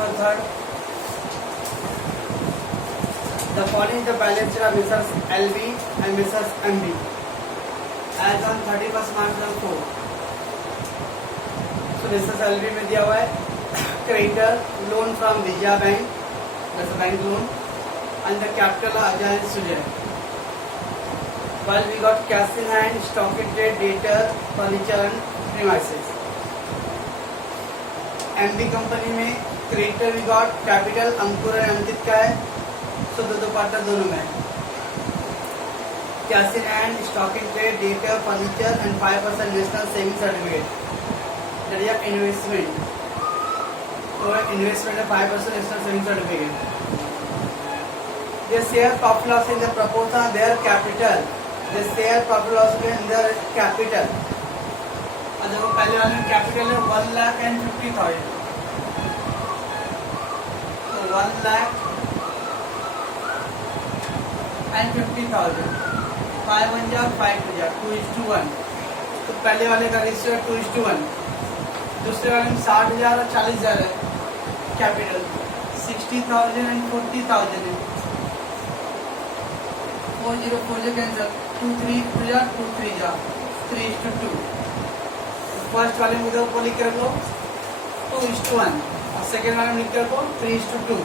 October 3rd. The following the balance sheet of Mrs. LB and Mrs. MB as on 31st March 2004. So Mrs. LB में दिया हुआ है creditor loan from Vijaya Bank, that's a bank loan, and the capital Ajay and Sujay. While we got cash in hand, stock in trade, debtor, furniture and premises. MB company में creditor we got capital अंकुर और अंकित का है, सो दो partner दोनों में cash in hand, stock in trade, debtor, furniture and 5% national saving certificate that is investment. तो investment है 5% national saving certificate. They share profit loss in the proportion their capital, they share profit loss in their capital. और देखो पहले वाले में capital है 1,50,000, तो 1,50,000, 5 1 जा 5 2 जा 2:1। तो पहले वाले का रेशियो है 2:1। दूसरे वाले में 60,000 और 40,000 है कैपिटल, 60,000 एंड 40,000 है। 4 कैंसर, 2 3 2 जा 2 3 जा 3:2। फर्स्ट वाले में उधर ऊपर लिख के रखो 2:1 और सेकेंड वाले में लिख के रखो 3:2।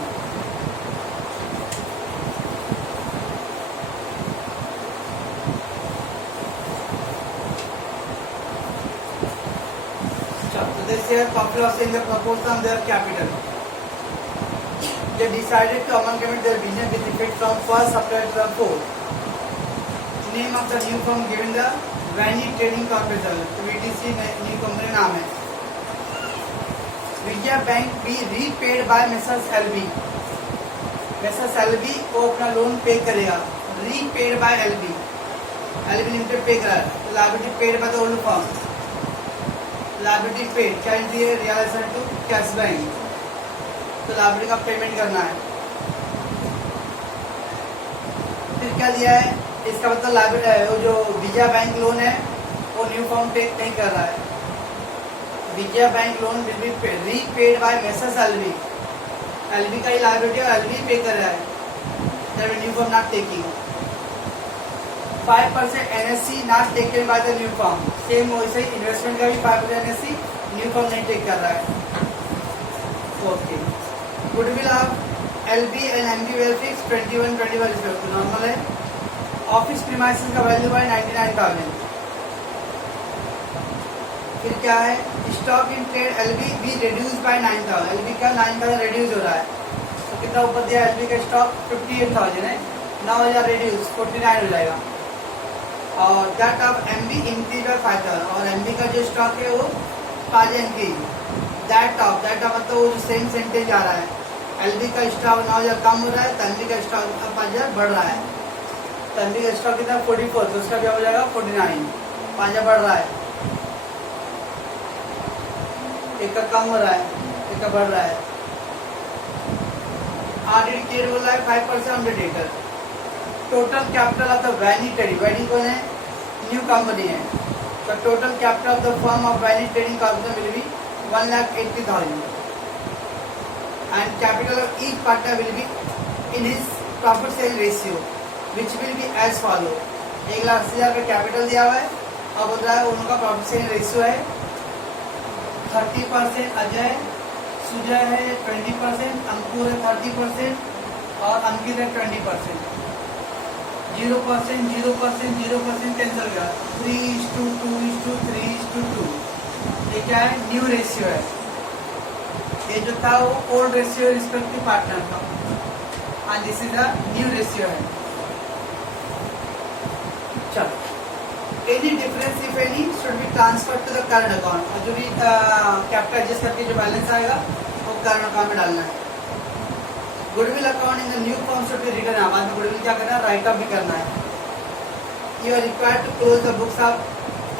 So they share profit loss in the proportion of their capital. They decided to amalgamate their business with effect from 1st September 2004. Name of the new firm given the Vaini trading corporation, VTC new company नाम है। Vijaya bank be repaid by Mrs LB, Mrs LB को अपना loan pay करेगा। Repaid by LB, LB limited pay करा है। Liability paid by the old firm, liability paid क्या entry है, realization to cash bank, तो लायबिलिटी का पेमेंट करना है। फिर क्या दिया है, इसका मतलब लायबिलिटी है वो जो विजया बैंक लोन है वो न्यू फॉर्म टेक नहीं कर रहा है। Vijaya bank loan will be repaid by Mrs LB, LB का ही लायबिलिटी है, एलबी पे कर रहा है। That new firm not taking. 5% NSC not taken by the new firm, same वैसे ही इन्वेस्टमेंट का भी 5% एनएससी न्यू फॉर्म नहीं टेक कर रहा है। Okay, goodwill of LB and MB well fix 21 respect normal है। ऑफिस प्रीमाइसेस का वैल्यू है 99,000। फिर क्या है, stock in trade LB be reduce by 9,000, LB का 9,000 रिड्यूस हो रहा है। तो कितना ऊपर दिया, एलबी का स्टॉक 58,000 है, 9,000 रिड्यूस 49 हो जाएगा। और that of MB increase by 5,000, और एमबी का जो स्टॉक है वो 5,000 इंक्रीज। दैट ऑफ मतलब वो जो सेम सेंटेज आ रहा है, एलबी का स्टॉक 9,000 कम हो रहा है, तो एमबी का स्टॉक 5,000 बढ़ रहा है। एमबी का स्टॉक कितना 44, तो उसका क्या हो जाएगा 49, 5,000 बढ़ रहा है। एक का कम हो रहा है, एक का बढ़ रहा है। ऑडिट केयर बोला है 5% on the debtor. Total capital of the Vaini trading, Vaini कौन है, न्यू कंपनी है, तो total capital of the firm of Vaini trading corporation will be 1,80,000 and capital of each partner will be in his profit sale ratio which will be as follow. 1,80,000 का capital दिया हुआ है और बोल रहा है उनका प्रॉफिट सेल रेशियो है 30% अजय, सुजय है 20%, अंकुर है 30% और अंकित है 20%। 0% 0% कैंसिल गया, 3:2 3:2। ये क्या है, न्यू रेशियो है। ये जो था वो ओल्ड रेशियो रिस्पेक्टिव पार्टनर का, and this is the new ratio है। चलो, any difference if any should be transfer to the current account, और जो भी कैपिटल एडजस्ट करके जो बैलेंस आएगा वो करंट अकाउंट में डालना है। Goodwill account in the new firm should be written, बाद में गुडविल क्या करना है, राइट ऑफ भी करना है। You are required to close the books of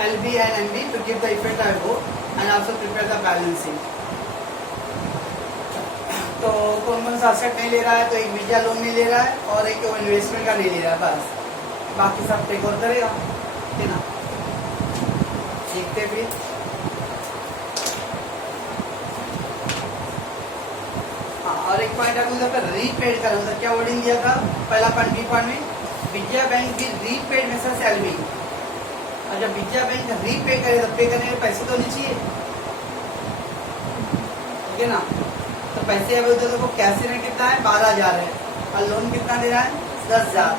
LB and MB to give the effect of both and also prepare the balance sheet. तो कौन कौन सा असेट नहीं ले रहा है, तो एक विजया लोन नहीं ले रहा है और एक इन्वेस्टमेंट का नहीं ले रहा है, बस बाकी सब टेक ओवर करेगा, है ना। देखते फिर पॉइंट आपको इधर पर रीपेड कर, मतलब क्या वर्डिंग दिया था पहला पॉइंट बी पॉइंट में, विजया बैंक भी रीपेड मेसर्स एलवी। और जब विजया बैंक रीपे करे तो पे करने के पैसे तो नहीं चाहिए, ठीक है ना। तो पैसे अब उधर देखो कैश रेट कितना है 12,000 है और लोन कितना दे रहा है 10,000।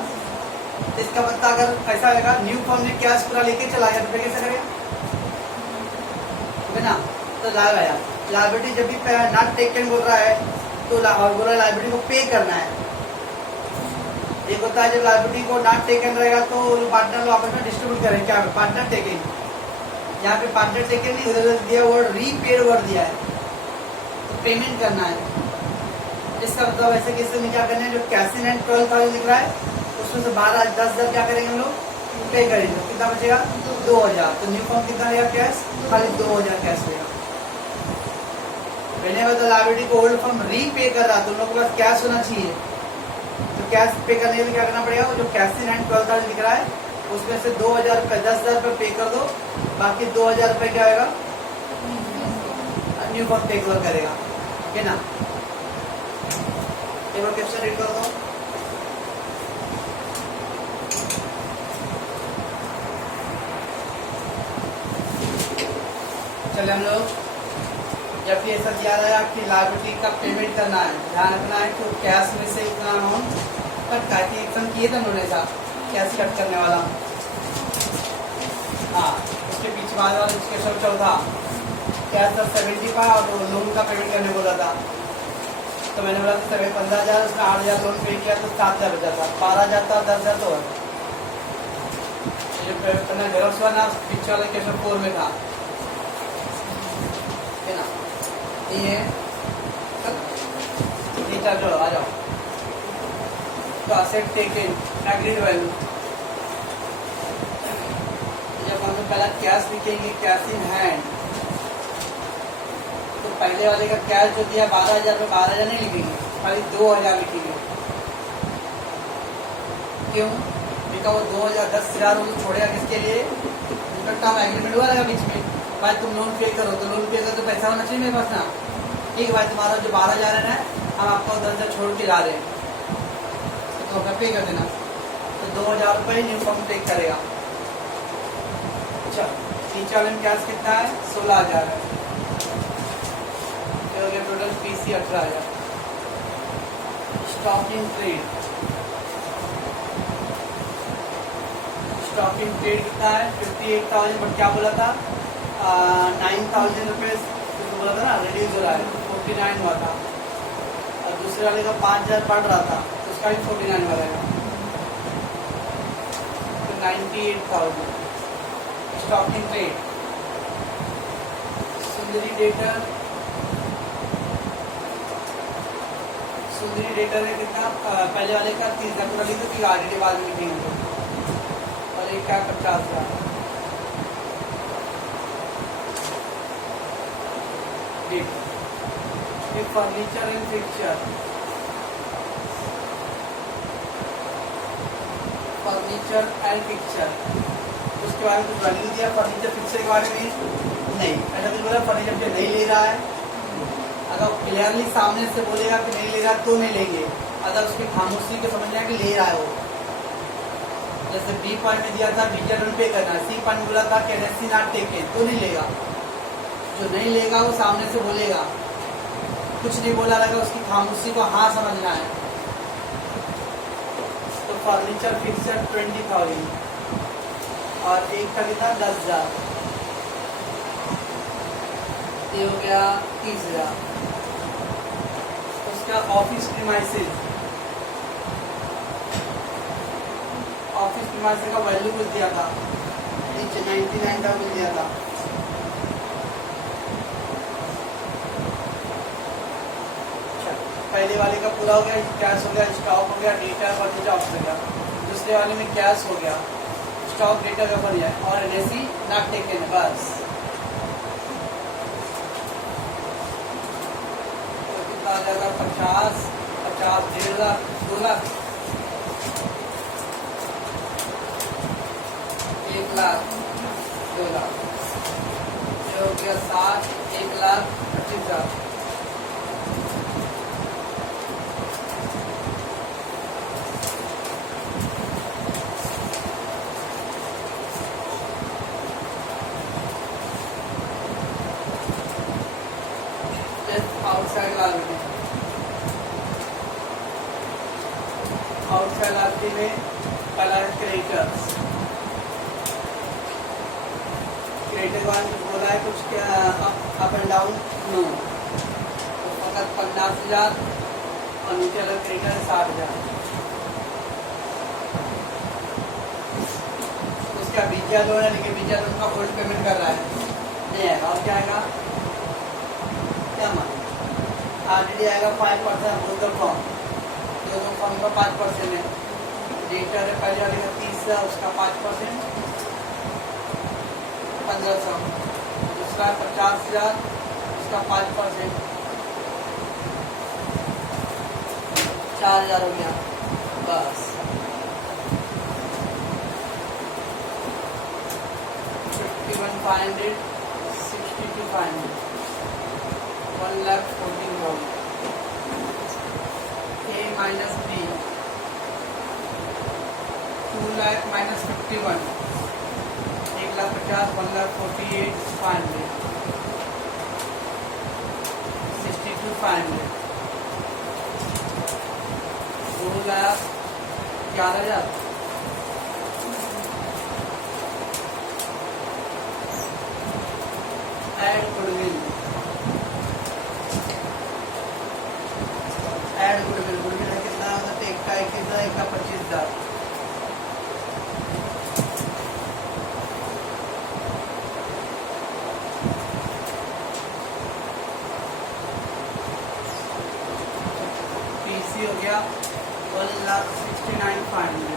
तो इसका पता अगर पैसा आएगा न्यू फॉर्म में कैश पूरा लेके चला गया तो कैसे करेगा, ठीक है ना। तो लायबिलिटी जब भी नॉट टेकन बोल रहा है तो बोल रहा है लायबिलिटी को पे करना है। एक होता है जब लायबिलिटी को नॉट टेकन रहेगा तो पार्टनर लोग आपस में डिस्ट्रीब्यूट करें, क्या पार्टनर टेकन, यहाँ पे पार्टनर टेकन नहीं उधर दिया वर्ड रीपेड वर्ड दिया है, तो पेमेंट करना है। इसका मतलब ऐसे किससे नहीं क्या करना है, जो कैश इन एंड 12,000 लिख रहा है उसमें से 10,000 क्या करेंगे हम लोग पे करेंगे, तो कितना बचेगा 2,000। तो न्यू फॉर्म कितना रहेगा कैश, खाली 2,000 कैश रहेगा। मैंने बताया लायबिलिटी को ओल्ड फॉर्म रीपे कर रहा तो उन लोगों के पास कैश होना चाहिए, तो कैश पे करने के लिए क्या करना पड़ेगा, वो जो कैश इन एंड 12,000 लिख रहा है उसमें से 2,000 रुपये 10,000 रुपये पे कर दो, बाकी 2,000 रुपये क्या होगा न्यू फॉर्म पे करेगा, ठीक है ना। एक बार क्वेश्चन रीड कर दो। चलिए हम लोग जब भी ऐसा दिया जाएगा कि लायबिलिटी का पेमेंट करना है, ध्यान रखना है कि कैश में से इतना अमाउंट कट कैलकुलेशन किए थे उन्होंने था कैश कट करने वाला। हाँ उसके पीछे बाद वाला क्वेश्चन चौथा कैश था 75 और लोन का पेमेंट करने बोला था, तो मैंने बोला था 15,000 उसमें 8,000 लोन पे किया तो 7,000 बचा था, 12,000 था 10,000 तो जेरोक्स हुआ ना पीछे वाले क्वेश्चन 4 में था, है ना। ये जो आ जाओ तो असेट टेकन एग्रीड वैल्यू, जब हम पहला कैश लिखेंगे कैश इन हैंड तो पहले वाले का कैश जो दिया 12,000 में 12,000 नहीं लिखेंगे, खाली 2,000 लिखेंगे। क्यों, बिका वो 2,000 10,000 छोड़ेगा किसके लिए, उनका काम एग्रीमेंट हुआ रहेगा बीच में, भाई तुम लोन पे करो तो लोन पे करो तो पैसा होना चाहिए मेरे पास ना, ठीक है भाई तुम्हारा जो 12,000 है हम आपको 10,000 छोड़ के ला रहे हैं तो हमें पे कर देना, तो 2,000 रुपये न्यू फॉर्म पे करेगा। अच्छा नीचे वाले में कैश कितना है 16,000 है, हो गया total PC 18,000। Stock in trade, stock in trade कितना है 58,000, बट क्या बोला था 9,000 रुपये बोला था ना रिड्यूस हो रहा है, 49 हुआ था, और दूसरे वाले का 5,000 बढ़ रहा था तो उसका भी 49 वाला है, तो 98,000। Stock in trade Sundari debtor, Sundari debtor है कितना पहले वाले का 30,000 पूरा लिख दो, आगे बाद में लिखेंगे, और एक क्या 50,000। Furniture and fixture, furniture and fixture उसके बारे में कुछ वैल्यू दिया, फर्नीचर फिक्चर के बारे में नहीं, ऐसा कुछ बोला फर्नीचर जो नहीं ले रहा है, अगर क्लियरली सामने से बोलेगा कि नहीं ले रहा तो नहीं लेंगे, अगर उसकी खामोशी को समझना है कि ले रहा है वो, जैसे बी पॉइंट में दिया था विजय लोन पे करना, सी पॉइंट बोला था कि एनएससी नॉट टेकन तो नहीं लेगा, जो नहीं लेगा वो सामने से बोलेगा, कुछ नहीं बोला रहेगा उसकी खामोशी को हाँ समझना है। तो फर्नीचर फिक्सर 20,000 और एक का कितना 10,000, ये हो गया 30,000। उसका ऑफिस प्रीमाइसेस, ऑफिस प्रीमाइसेस का वैल्यू कुछ दिया था नीचे 99,000 दिया था, पहले वाले का पूरा हो गया, कैश हो गया, स्टॉक हो गया, डेटा फर्नीचर ऑफ हो गया, दूसरे वाले में कैश हो गया, स्टॉक डेटा का बन गया और एनएससी नॉट टेकन, बस तो कितना आ जाएगा 50, 1.5 लाख 2 लाख 1 लाख 2 लाख, ये हो गया 60, 1,25,000, में पहला है क्रेडिटर्स। क्रेडिटर वन बोला है कुछ क्या अप एंड डाउन नो, तो फकत 50,000 और नीचे अलग क्रेडिटर है 60,000। उसका बीजा लोन है लेकिन बीजा लोन का होल्ड पेमेंट कर रहा है नहीं आएगा। और क्या आएगा, क्या मान ऑलरेडी आएगा 5% बोल फॉर्म, जो फॉर्म का 5% है। डेटर है पहले वाले का 30,000 उसका 5% 1500, दूसरा 50,000 उसका 5% 4,000 हो गया बस। 51,500 62,500 1,14,000 A minus B 2 lakh minus 51 1,50,000 1,48,500 62,500 2,11,000 add goodwill goodwill है कितना, एक का 21,000 एक का 25,000 पीसी हो गया 1,69,500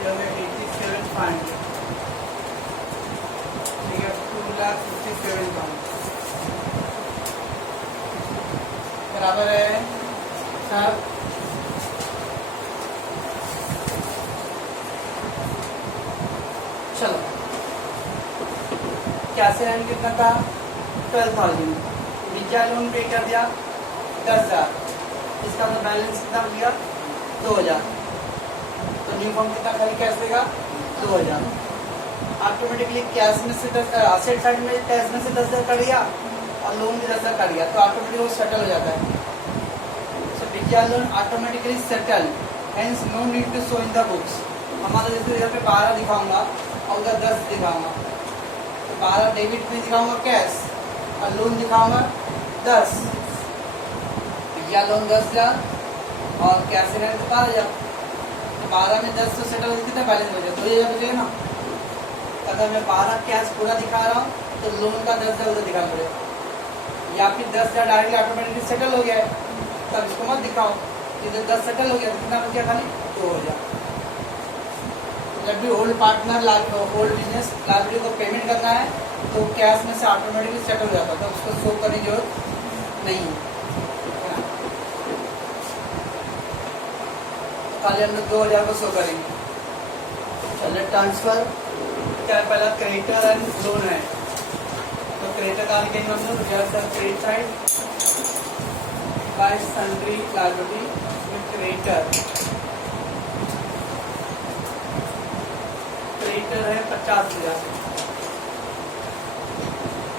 87,500 ठीक है 2,57,000 बराबर है सब। चलो कैसे रैंक कितना था 12,000, बीजा लोन पे कर दिया 10,000, इसका तो बैलेंस कितना हो गया 2,000, तो न्यू फॉर्म कितना खाली कैश देगा 2,000। ऑटोमेटिकली कैश में से 10 असेट साइड में कैश में से 10,000 कट गया और लोन भी 10,000 कट गया, तो ऑटोमेटिकली वो सेटल हो जाता है। So Vijaya loan automatically settle, hence no need to show in the books. हमारा जैसे यहाँ पे 12 दिखाऊंगा और उधर 10 दिखाऊंगा, तो 12 डेबिट में दिखाऊंगा कैश और लोन दिखाऊंगा 10। बीजा लोन 10,000 और कैश रेंट 12,000, 12 में 10 तो सेटल कितना बैलेंस बचा 2,000 बचेगा ना। अगर मैं 12 कैश पूरा दिखा रहा हूँ तो लोन का 10,000 उधर दिखाना पड़ेगा, या फिर 10,000 डायरेक्टली ऑटोमेटिकली सेटल हो गया है तब इसको मत दिखाओ। इधर 10 सेटल हो गया कितना बच गया खाली 2,000। जब भी hold partner hold business liability को पेमेंट करना है तो कैश में से ऑटोमेटिकली सेटल हो जाता है, तो उसको शो करने की जरूरत नहीं है। खाली हम लोग 2,000 को शो करेंगे। चलिए ट्रांसफर क्या पहला क्रेडिटर एंड लोन है, तो क्रेडिटर का लिखेंगे हम लोग credit side by sundry liability with creditor. Creditor है 50,000,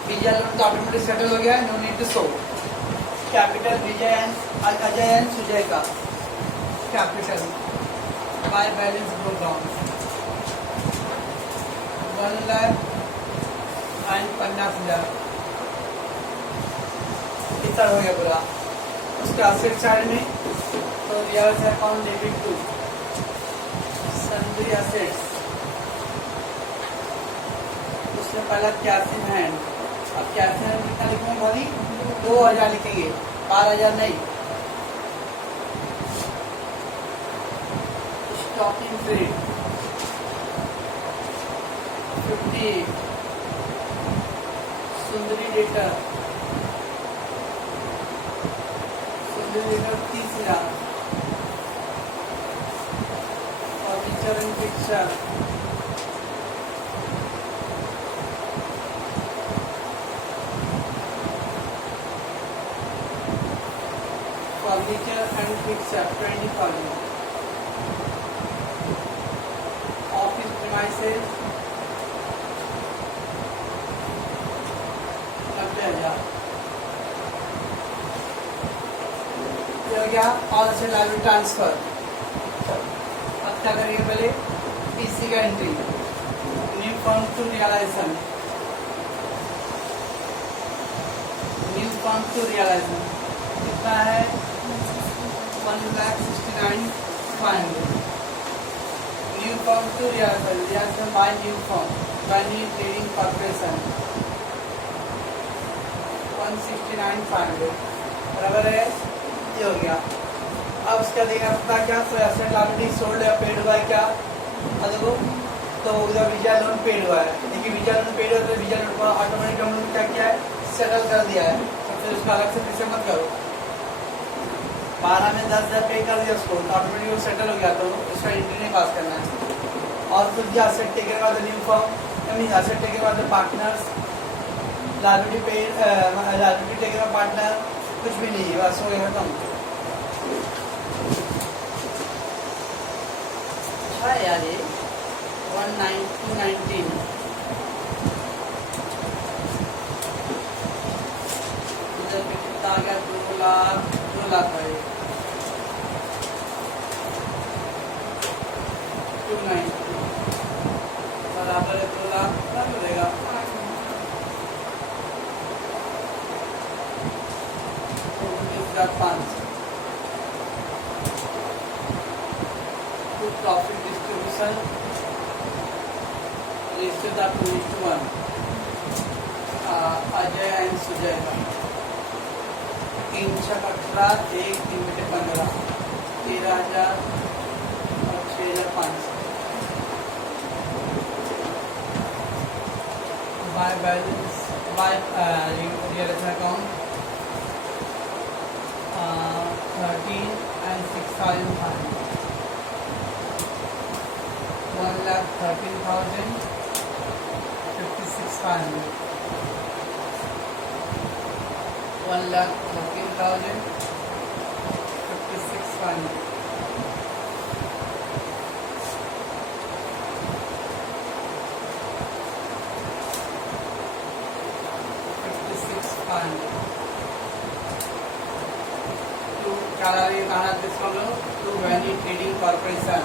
बीजा लोन तो ऑटोमेटिक सेटल हो गया है, no need to show. Capital Vijay and Ajay and Sujay का capital by balance broke down 1,50,000 इतना हो गया पूरा। उसके असेट साइड में तो real account debit to sundry assets, उसमें पहला कैश इन हैंड। अब कैश इन हैंड कितना लिखेंगे भाई 2,000 लिखेंगे 12,000 नहीं। Stock in trade 58, Sundari debtor 30,000, furniture and picture furniture and picture 20,000, office premises 90,000। हो गया और अच्छे लाइब्रेरी ट्रांसफर। अब क्या करेंगे, पहले पीसी का एंट्री, new firm to realisation, new firm to realisation कितना है 1,69,500। New firm to realisation by new firm by new trading corporation 169,500 बराबर है, ये हो गया। अब उसका देखना पड़ता क्या, एसेट लायबिलिटी सोल्ड या पेड हुआ है क्या, देखो तो उधर वीजा लोन पेड हुआ है। देखिए वीजा लोन पेड हुआ तो वीजा लोन को ऑटोमेटिक हम लोग क्या किया है, सेटल कर दिया है। तो फिर उसका अलग से फिर से मत करो, 12 में 10,000 पे कर दिया उसको, तो ऑटोमेटिक वो सेटल हो गया, तो उसका एंट्री नहीं पास करना है। और फिर जो एसेट टेकन बाद new firm mean asset taken बाद partners, liability paid, liability taken partner कुछ भी नहीं है, बस हो गया खत्म। अच्छा यार ये 1,919 इधर पे कितना आ गया, 2 लाख है 290 बराबर है 2 लाख कितना मिलेगा, 500। प्रॉफिट डिस्ट्रीब्यूशन रजिस्टर्ड आप 2:1 अजय एंड सुजय का 3/18 1 3 बटे 15 13,000 और 6,500 by balance by realisation account 13 and 6,500 1,13,000 56,500 1,13,000 56,500 56,500 to Vani Trading Corporation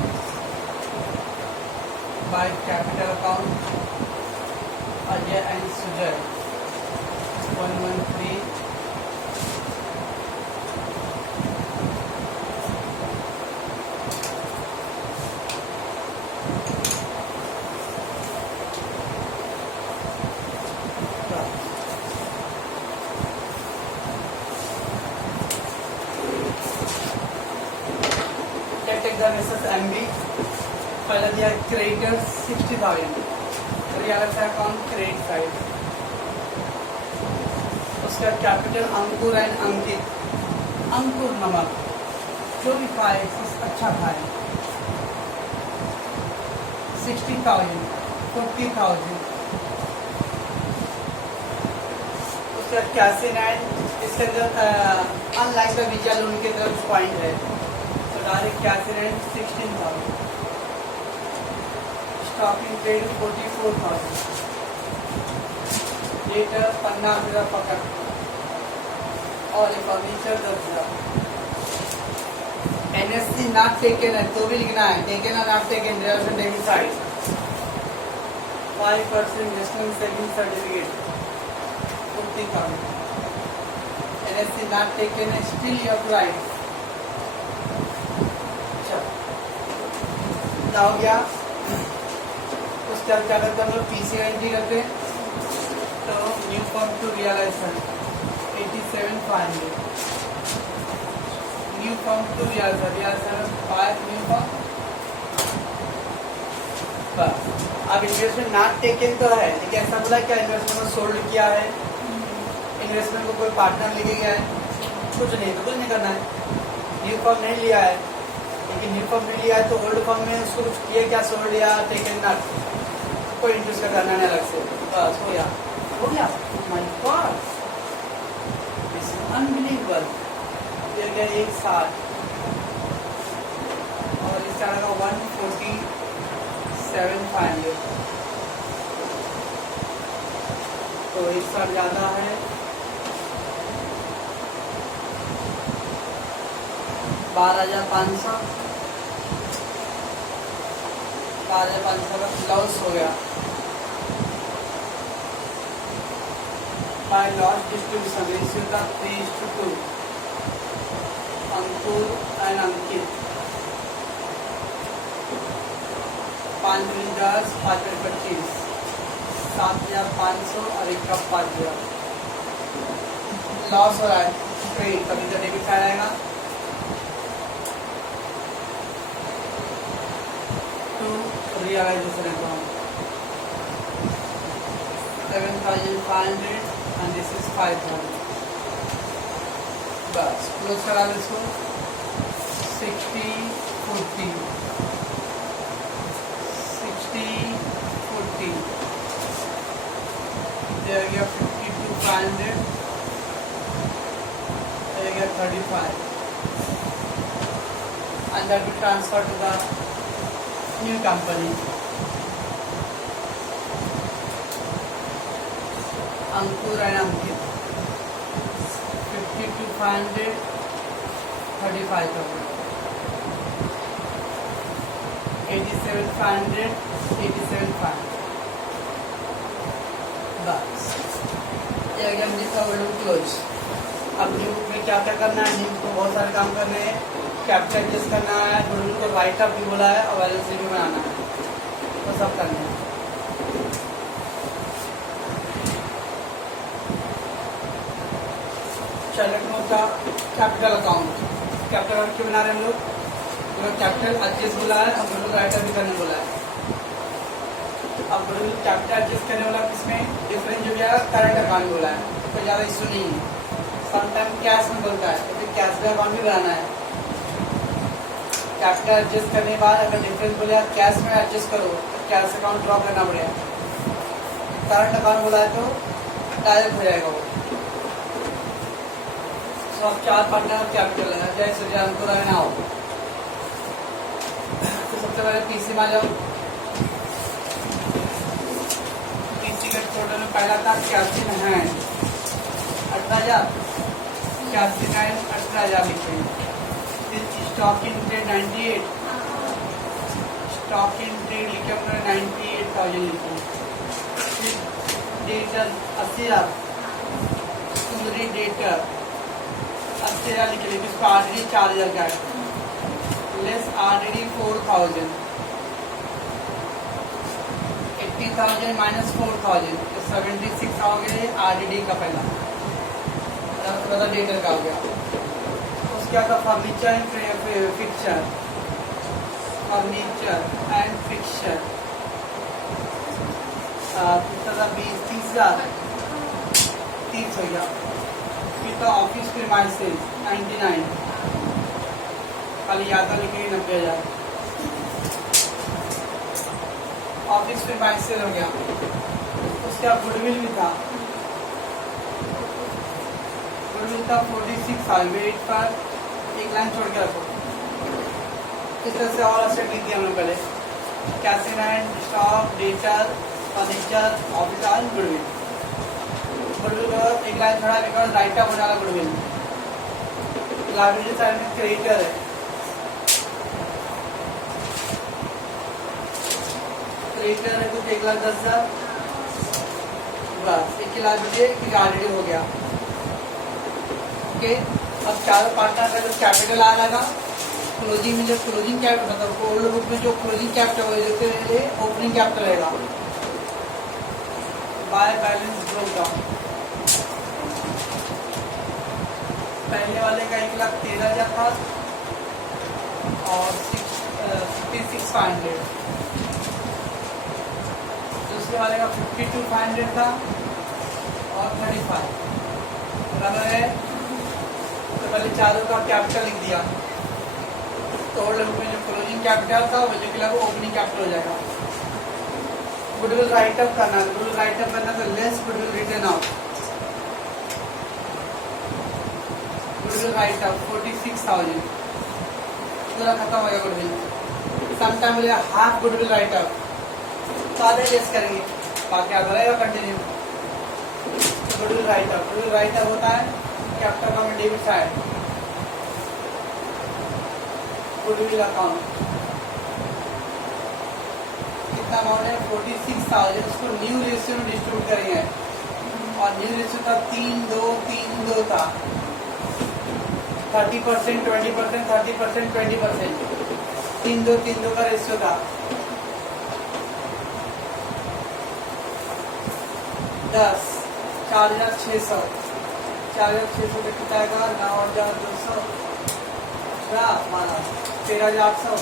by capital account Ajay and Sujay 113 MB पहले दिया creditor 60,000 realisation account credit side, उसका कैपिटल अंकुर एंड अंकित, अंकुर नमक जो भी खाए अच्छा खाए 60,000 40,000 उसका कैसिन एंड इसके अंदर अनलाइन का वीजा लोन की तरफ पॉइंट है, direct cashier 16,000 stock in trade 44,000 letter 50,000 पकड़ और एक फर्नीचर 10,000 NSC नॉट टेकन है तो भी लिखना है, टेकन और not taken reservation debit side 5% investment saving certificate 40,000 NSC not taken है स्टिल यू अप्लाई हो गया। उसके बाद क्या करते हैं हम लोग पीसी एंट्री करते हैं, तो new firm to realisation 87,500 new firm to realisation by new firm. अब इन्वेस्टमेंट नॉट टेकन तो है, लेकिन ऐसा बोला क्या इन्वेस्टमेंट को सोल्ड किया है, इन्वेस्टमेंट को कोई पार्टनर लेके गया है, कुछ नहीं तो कुछ नहीं करना है। न्यू फॉर्म नहीं लिया है, लेकिन न्यू फॉर्म नहीं लिया है तो ओल्ड फॉर्म में उसको कुछ किया क्या, सोल्ड या टेकन नॉट, कोई इंटरेस्ट का करना नहीं अलग से, बस हो गया my God this is unbelievable. ये गया 160 और इसका लगा 147,500 तो 160 ज़्यादा है 12,500 का लॉस हो गया बाय लॉस डिस्ट्रीब्यूशन रेशियो का 3:2 अंकुर एंड अंकित 5 10 5 25 7,500 और एक का 5,000 लॉस हो रहा है क्रेडिट कभी तो डेबिट साइड आएगा to realisation account 7,500 and this is 5,000 बस क्लोज करा दो इसको 60 40 there you have 52,500 there you have 35 and that will transfer to the new company Ankur and Ankit 52,500 35,000 87,500 87,500 बस ये अगर हम लिखा हुआ क्लोज अब न्यू बुक में क्या क्या करना है न्यू को बहुत सारे काम करने हैं कैपिटल एडजस्ट करना है गुडविल को राइट अप भी बोला है और बैलेंस शीट भी बनाना है वो सब करना है चलो का कैपिटल अकाउंट क्यों बना रहे हैं हम लोग कैपिटल एडजस्ट बोला है और गुडविल राइट अप भी करने बोला है अब गुडविल कैपिटल एडजस्ट करने वाला किसमें डिफरेंस जो गया करंट अकाउंट बोला है कोई ज़्यादा इशू नहीं है समटाइम कैश में बोलता है तो कैश का अकाउंट भी बनाना है कैपिटल एडजस्ट करने के बाद अगर डिफरेंस बोले कैश में एडजस्ट करो तो कैश अकाउंट ड्रॉ करना पड़ेगा करंट अकाउंट बोला है तो डायरेक्ट हो जाएगा वो तो अब 4 पार्टनर कैपिटल है जैसे अंकुर रहना हो तो सबसे पहले पीसी में आ जाओ टोटल में पहला था 81 है 18,000 18,000 लिखे फिर stock in trade 98 stock in trade लिखे अपने 98,000 लिखे फिर डेटर 80,000 सुंदरी डेटर 80,000 लिखे लेकिन उसका आरडीडी 4,000 का है लेस आरडीडी 4,000 80,000 माइनस 4,000 तो 76 हो गए आरडीडी का पहला मतलब डेटर का हो गया उसके बाद furniture and fixture and fixture 30,000 30 हो गया फिर तो ऑफिस प्रीमाइसेस 99 खाली याद लिखे 90,000 ऑफिस पे बाइक सेल हो गया उसका गुडविल भी था गुडविल था 46 वेट पर एक लाइन छोड़ के रखो इस तरह से और असेट लिख दिया हमने पहले cash and stock debtor furniture office and goodwill का एक लाइन छोड़ा लेकर राइट अप होने वाला गुडविल लाइब्रेरी साइड में क्रेडिटर है क्रेडिटर है कुछ 1,10,000 बस 1,00,000 की ऑलरेडी हो गया ओके अब चारों पार्टनर का जो कैपिटल आ लगा क्लोजिंग में जब क्लोजिंग कैपिटल मतलब ओल्ड बुक में जो क्लोजिंग कैपिटल है ओपनिंग कैपिटल रहेगा बाय बैलेंस ब्रोक डाउन पहले वाले का 1,13,000 था और 56,500 दूसरे वाले का 52,500 था और 35 बराबर है तो पहले चारों का कैपिटल लिख दिया तो ओल्ड बुक में जो क्लोजिंग कैपिटल था वो जो ओपनिंग कैपिटल हो जाएगा गुडविल राइट अप करना गुडविल राइट अप करना तो less goodwill return out goodwill right up 46,000 पूरा खत्म हो गया गुडविल समटाइम बोले हाफ गुडविल राइट अप तो आधे लेस करेंगे बाकी आधा रहेगा कंटिन्यू गुडविल राइट अप होता है कैपिटल का डेबिट साइड गुडविल अकाउंट कितना अमाउंट है 46,000, उसको न्यू रेशियो में डिस्ट्रीब्यूट करेंगे और न्यू रेशियो था 3-2-3-2 था 30%, 20%, 30%, 20%, 3-2-3-2 का रेशियो था। 10 4,600 का कितना आएगा 9,200 माना 13,800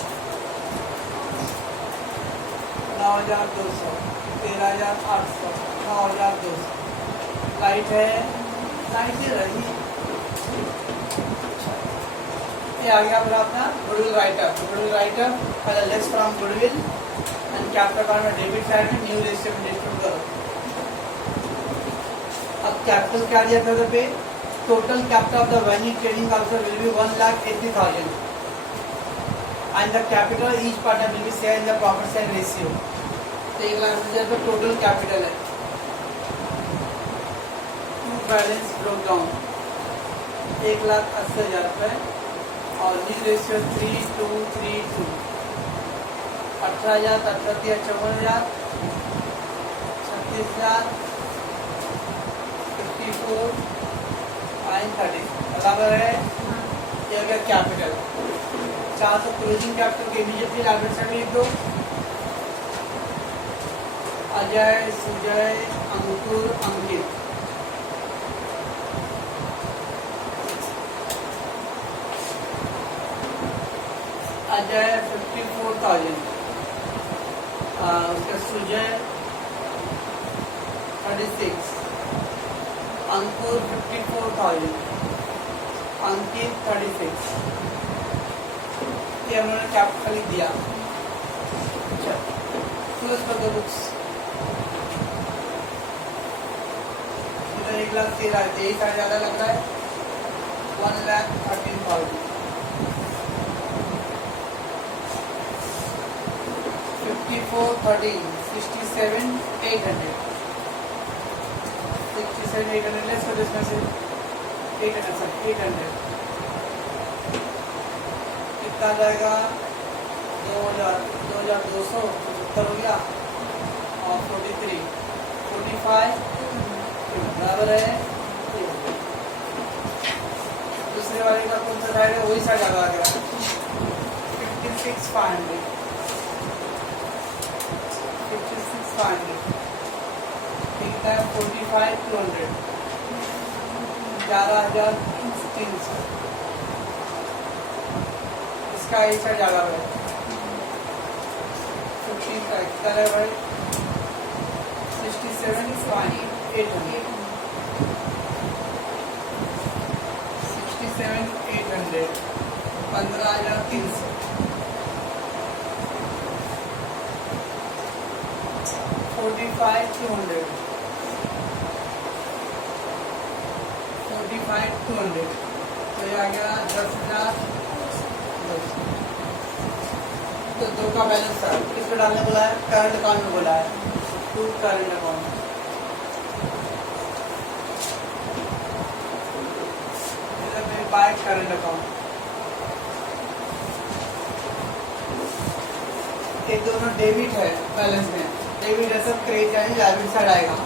9,200 13,800 9,200 लाइट है लाइट ही रही। ये आ गया मेरा अपना गुडविल राइटअप। गुडविल राइटअप पहले less from goodwill and capital account में डेबिट साइड में न्यू रेशियो में डिस्ट्रीब्यूट करो। अब कैपिटल क्या दिया था पे total capital of the venue trading council will be 1,80,000 and the capital each partner will B share in the profit share ratio. तो 1,80,000 पे टोटल कैपिटल है। टू बैलेंस ब्रोक डाउन 1,80,000 रुपए और न्यू रेशियो 3:2:3:2 18,000 38,000 54,000 36,000 54 930 बराबर है। ये अगर कैपिटल चाह तो क्लोजिंग कैपिटल के इमीडिएटली लाइबिलिटी साइड में लिख दो। अजय सुजय अंकुर अंकित अजय 54,000 उसका सुजय 36 अंकुर 54,000 अंकित 36 ये उन्होंने कैपिटल लिख दिया। क्लोज कर दो बुक्स। 1,13,000 23 ज्यादा लग रहा है 1,13,000 54,13 67,800 67,800 लेस कर इसमें से 800 कितना जाएगा 2,200 75 हो गया और 43 45 बराबर है। दूसरे वाले का कौन सा साइड है वही साइड लगा गया 56,500 ठीक है 45,200 11,300 इसका ऐसा ज़्यादा है 15 का कितना है भाई 67,800 67,800 15,300 45,200 45,200 तो ये आ गया 10,000 तो 2 का बैलेंस था किस पे डालने बोला है करंट अकाउंट में बोला है to current account by current account ये दोनों डेबिट है बैलेंस में डेबिट है सब क्रेडिट यानी लाइबिलिटी साइड आएगा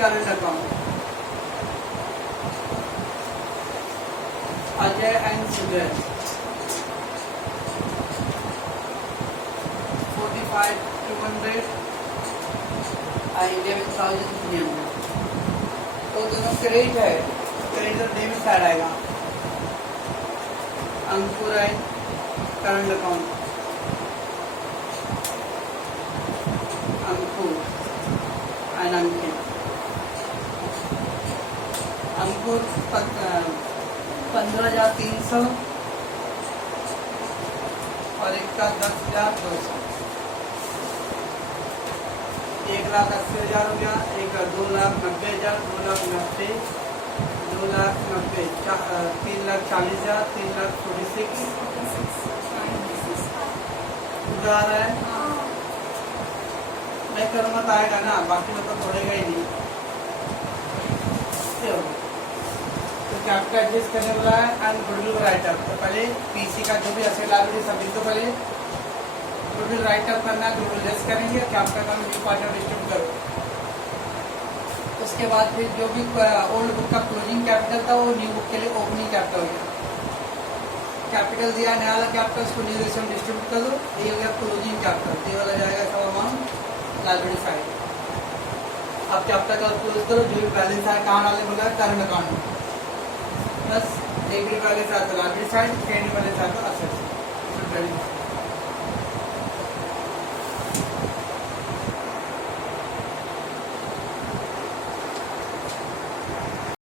current account Ajay and Sujay 45,200 11,300 तो दोनों क्रेडिट है क्रेडिट और डेबिट साइड आएगा अंकुर है current account Ankur and Ankit अंकुर 15,300 और एक का 10,200 1,80,000 हो गया एक का 2,90,000 2,90,000 2,90,000 3,40,000 3,46,000 आ रहा है मैं करूँगा तो आएगा ना बाकी लोग तो छोड़ेगा ही नहीं तो कैपिटल एडजस्ट करने वाला है एंड गुडविल राइट अप। तो पहले पीसी का जो भी असेट लायबिलिटी सभी तो पहले गुडविल राइट अप करना है, गुडविल लेस करेंगे, कैपिटल का न्यू पार्टनर डिस्ट्रीब्यूट करो। उसके बाद फिर जो भी ओल्ड बुक का क्लोजिंग कैपिटल था वो न्यू बुक के लिए ओपनिंग कैपिटल हो गया। कैपिटल दिया नया वाला कैपिटल, उसको न्यू रेशियो में डिस्ट्रीब्यूट कर दो, ये हो गया क्लोजिंग कैपिटल, ये वाला जाएगा सब अमाउंट लायबिलिटी साइड। अब कैपिटल का क्लोज करो, जो भी बैलेंस है कहाँ डालने बोला है करंट अकाउंट में, बस डेबिट बैलेंस आता है लायबिलिटी साइड, क्रेडिट बैलेंस आता है असेट।